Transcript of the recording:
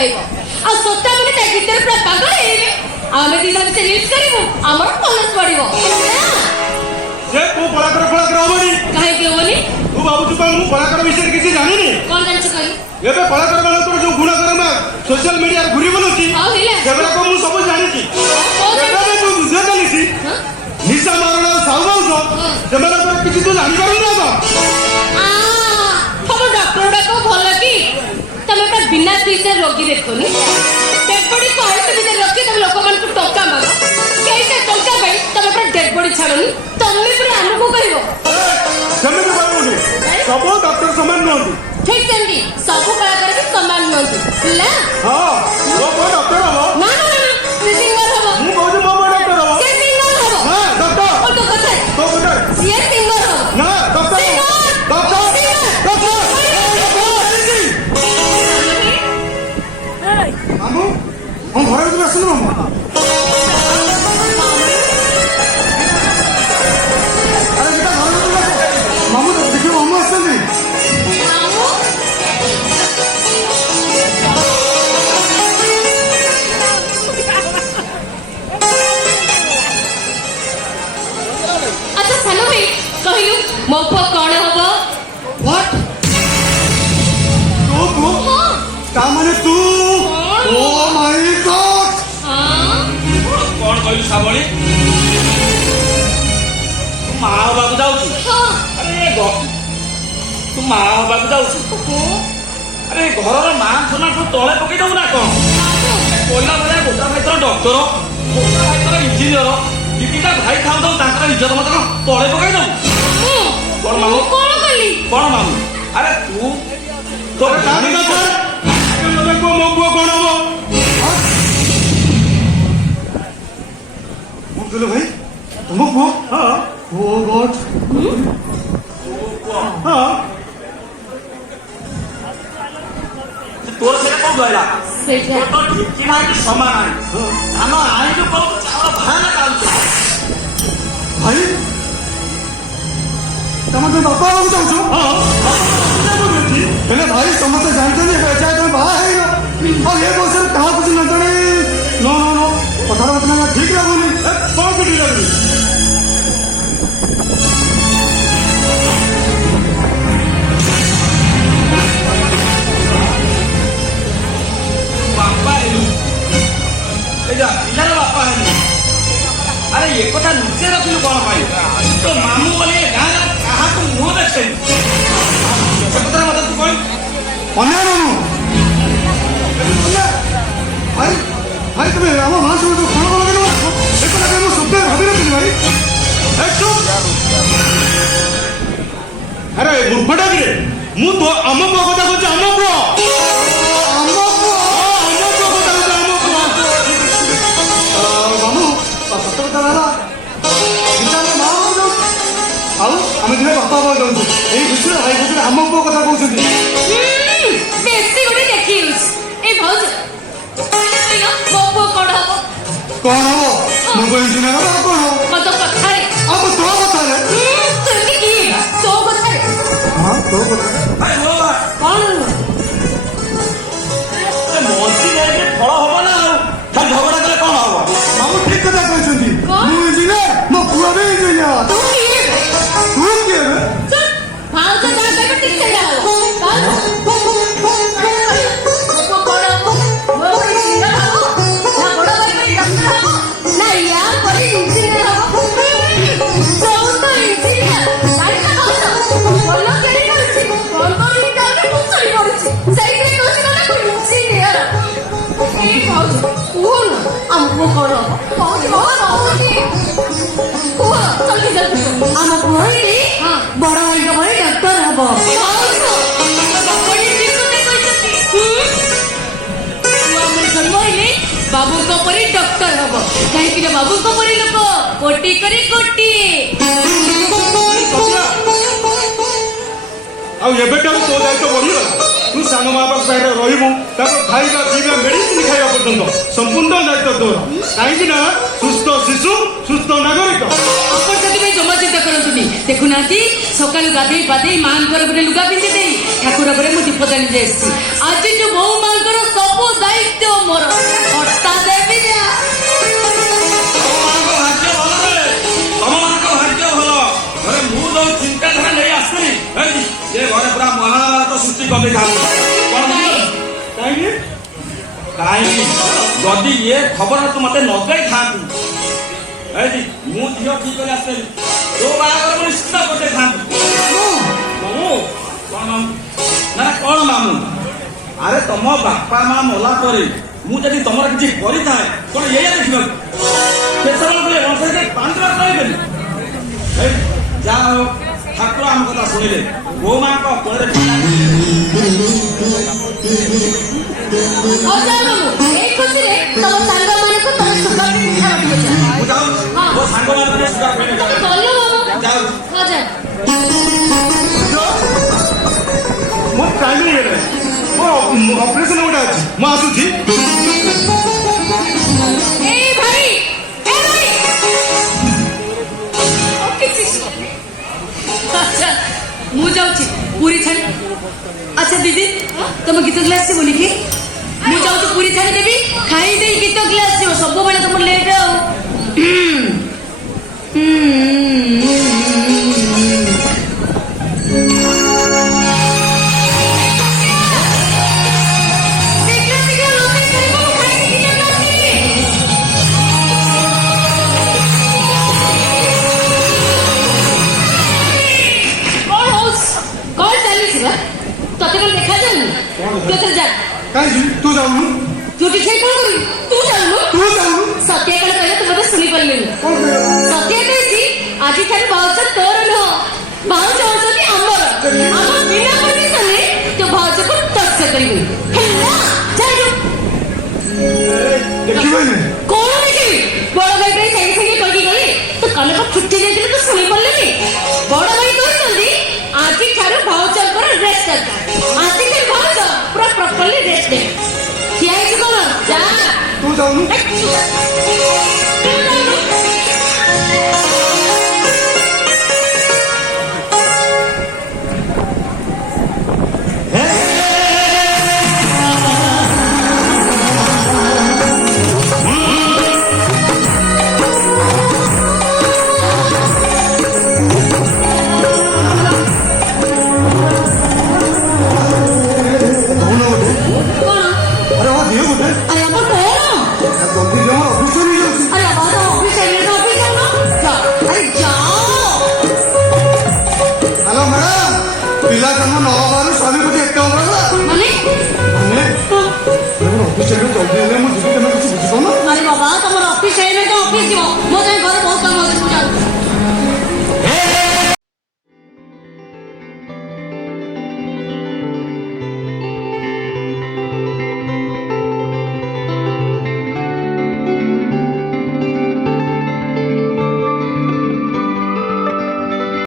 पकाइब आ सोता मैंने ता भीतर पूरा पागल हेबे आमे दिना से रील्स करिवो हमर कॉलेज पढिवो जे तू कलाकार होबनी काहे के होबनी तू बाबू तू मु कलाकार विषय किसी जानिनी कोन जानछ करी एबे कलाकार मानकर जो गुणकर्म सोशल मीडिया घुरी बोलुची हां हेला सेबरा को मु सब जानिची एबे तू बुझे चलीसी निशा मारना साउबाउस सेबरा को किसी तू जानि पारु ना आ हम डॉक्टर डा को भल की तमे पर बिना फीस रोगी देखोनी डेड बॉडी को आइस भीतर रखी तमे लोक मन को टोका मागो केइसे टोका भाई तमे पर डेड बॉडी छाड़ोनी तमे पर हमको कहिवो जमे के बाबूनी सब डॉक्टर समान नहंती ठीक सेंदी सब कलाकार के समान नहंती ला हां वो डॉक्टर हो ना ना ना सिंगर हो मु कहू मो डॉक्टर हो से सिंगर हो हां डॉक्टर ओ तो कथा ये सिंगर हो ना डॉक्टर डॉक्टर डॉक्टर मामू हम घर में आसनु मामू अरे बेटा घर में मामू देखियो मामू आसनी अच्छा सानो भाई कहियो मो पो कोन होबो व्हाट तू हां का माने तू ओ माय गॉड हां कौन कहलु साबणी तू माँ बाबू जाऊँ हां अरे तू माँ बाबू जाऊँ अरे घर माँ सोना तू तले पकई दबू ना कौन कहला भाई गोटा भाई तर डॉक्टर गोटा भाई तर इंजीनियर दीटा भाई थाऊ तो इज्जत मत तले पकई दबू कौन मामू कोन कली कौन मामू अरे तू तो काम का सर तुम को मो को कोन हो बोलो भाई तुम को हां ओ गॉड हां तोर से कौन गइला सेठा तो ठीक कि भाई समान है हम आए जो को चावल भाना काल भाई तम तो बापा हो जाऊ हां पहले भाई समझते जानते नहीं है चाहे तुम बाहर है और ये बोल कहा कुछ न जाने नो नो नो पता मत ना ठीक है बोली कौन की डील है बापा है एजा इलार बापा है अरे ये कथा नुचे रखिलु कोन भाई तो मामू बोले गाना कहा तू मुंह देखै से कथा मत तू कोई अन्य मामू भाई भाई तुम्हें रामा मां से तो खाना लगे ना एक लगे मैं सुनते भाभी रखी भाई ए चुप अरे मूर्खटा गिरे मु तो अम को कथा कहछ अम को मामू सत्य कथा लाला चिंता ना मां आउ आमे दिने बापा बाबा जाऊ एई विषय भाई विषय अम को कथा कहउछथि बेसी गोटे देखिउस ए भौज मो पो कोन होबो कौन हो मो को इंजीनियर हो कौन हो मत कथा रे अब तो बता रे तुम की तो कथा रे हां तो बता भाई हो कोन अरे मोसी ने के फळ होबो ना खाली झगड़ा करे कोन होबो मामू ठीक कथा कहछथि कौन? मु इंजीनियर मो पुरा भी इंजीनियर तू की तू के रे चल भाव से जा के ठीक से जाओ बड़ भाई डॉक्टर हम बाबू को परी डॉक्टर हम कहीं बाबू को परी लोक कोटी करे कोटी ଆଉ ଏବେଠାରୁ ତୋ ଦାୟିତ୍ୱ ବଢିଗଲା ତୁ ସାଙ୍ଗ ମା ବାପା ସାଙ୍ଗରେ ରହିବୁ ତାପରେ ଖାଇବା ପିଇବା ମେଡିସିନ ଖାଇବା ପର୍ଯ୍ୟନ୍ତ ସମ୍ପୂର୍ଣ୍ଣ ଦାୟିତ୍ୱ ତୋର କାହିଁକି ନା ସୁସ୍ଥ ଶିଶୁ ସୁସ୍ଥ ନାଗରିକ ଆପଣ ସେଥିପାଇଁ ଜମା ଚିନ୍ତା କରନ୍ତୁନି ଦେଖୁନାହାନ୍ତି ସକାଳୁ ଗାଧେଇ ପାଧେଇ ମାଙ୍କର ଗୋଟେ ଲୁଗା ପିନ୍ଧି ଦେଇ ଠାକୁର ଘରେ ମୁଁ ଦୀପ ଜାଳି ଆସିଛି ଆଜି ଯୋଉ ବୋଉ ମାଙ୍କର ସବୁ ଦାୟିତ୍ୱ ଦାୟିତ୍ୱ ମୋର ହଟା ଦେବି ଯା। ତମ ମାନଙ୍କ ଭାଗ୍ୟ ଭଲ। ଘରେ ମୁଁ ଯୋଉ ଚିନ୍ତାଧାରା ନେଇ ଆସିଥିଲି ଏ ଘରେ ପୁରା ମହାଭାରତ ସୃଷ୍ଟି କରିଦେଇଥାନ୍ତି। କଣ କାହିଁକି କାହିଁକି ଯଦି ଏ ଖବର ତୁ ମତେ ନ ଦେଇଥାନ୍ତୁ ମୁଁ ଝିଅ ଠିକ କରି ଆସିଥିଲି ତୋ ବାହାଘର ମୁଁ ନିଶ୍ଚିତ କରିଦେଇଥାନ୍ତି। ମାମୁଁ କଣ ମାମୁଁ ନା କଣ ମାମୁଁ? ଆରେ ତମ ବାପା ମା ମଲା ପରେ ମୁଁ ଯଦି ତମର କିଛି କରିଥାଏ କଣ ଏଇଆ ଦେଖିବାକୁ କହିବେନି। ଯାହା ହଉ ଠାକୁର ଆମ କଥା ଶୁଣିଲେ ଗୋ ମାଙ୍କ କୋଳରେ ଏଇ ଖୁସିରେ ତମ ସାଙ୍ଗମାନଙ୍କୁ ତମ ସୁଗାର ପିଠା ରଖିଛ। ମୁଁ ଯାଉଛି ମୋ ସାଙ୍ଗମାନଙ୍କୁ ସୁଗାର ପିଠା ଗଲ ମାମୁଁ ଯାଉଛି। ହଁ ଯା। ମୋ ଟାଇମ୍ ହେଇଗଲେ ମୋ ଅପରେସନ ଗୋଟେ ଅଛି ମୁଁ ଆସୁଛି। এই ভাই এই ভাই আচ্ছা ମୁଁ ଯାଉଛି ପୁରୀ ଛାଣି। ଆଚ୍ଛା ଦିଦି ତମ ଗୀତ କ୍ଲାସ ଯିବନି କି? ମୁଁ ଯାଉଛି ପୁରୀ ଛାଣି ଦେବି ଖାଇ ଦେଇ ଗୀତ କ୍ଲାସ ଯିବ। ସବୁବେଳେ ତମର ଲେଟ୍ ଆଉ। ତତେ କଣ ଦେଖାଯାଉନି? ତୁ ଏଥର ଯା। କାହିଁକି ତୁ ଯାଉନୁ? ତୁ ଟିକେ କଣ କରିବୁ? ତୁ ଯାଉନୁ? ସତ୍ୟ କଣ କହିଲେ ତୁ ମତେ ଶୁଣି ପାରିଲେନି। ସତ୍ୟ କହିଛି ଆଜିଠାରୁ ଭାଉଜ ତୋର ନୁହଁ ଭାଉଜ ହଉଛନ୍ତି ଆମର। ଆମ ବିନା ପରମିଶନରେ ତୁ ଭାଉଜକୁ ଟଚ କରିବୁନି ହେଲା। ଦେଖିବନି କଣ ଦେଖିବି? ବଡ ଭାଇ ପାଇଁ ସାଙ୍ଗେ ସାଙ୍ଗେ କହିକି ଗଲେ ତୁ କାନକ ଫୁଟି ଯାଇଥିଲେ ତୁ ଶୁଣି ପାରିଲେନି। ବଡ ଭାଇ କହିଛନ୍ତି ଆଜିଠାରୁ ଭାଉଜଙ୍କର ରେଷ୍ଟ ଦରକାର। ଆଜିଠାରୁ ଭାଉଜ ପୁରା ପ୍ରପରଲି ରେଷ୍ଟ ଦେ। ଠିଆ ହେଇଛି କଣ? ଯା। ତୁ ଯାଉନୁ? ତୁ ଯା।